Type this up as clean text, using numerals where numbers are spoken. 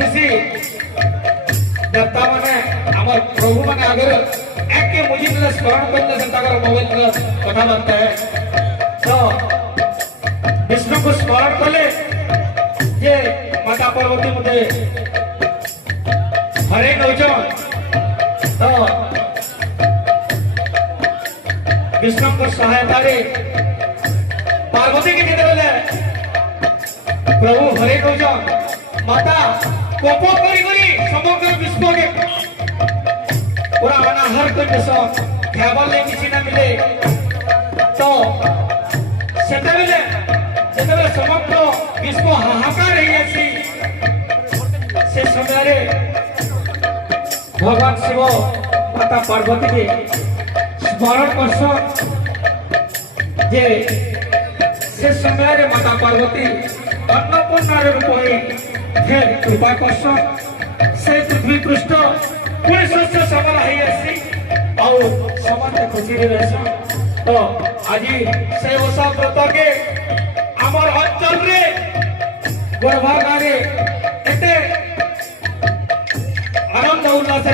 खुशी देवता माने आम प्रभु माने आगे एक मुझे स्मरण करते मोबाइल कथा बार्ता है तो विष्णु को स्मरण कले जे माता पार्वती मुझे हरे नौजन तो विष्णु को सहायता रे पार्वती के कहते बोले प्रभु हरे नौजन माता कोप करी समग्र विश्व के पूरा अनाहार कर देश खाइबार ले किसी ना मिले तो सेतेबेले समग्र विश्व हाहाकार रही आसी से समय भगवान शिव माता पार्वती के स्मरण कर जे से समय माता पार्वती अन्नपूर्णा रूप हे कृपा कर से पृथ्वी पृष्ठ पूरी शस्य सबल हो समस्त खुशी रह तो आज से ओषा व्रत के आमर अंचल रे गर्भा गाँव एते आनंद उल्लास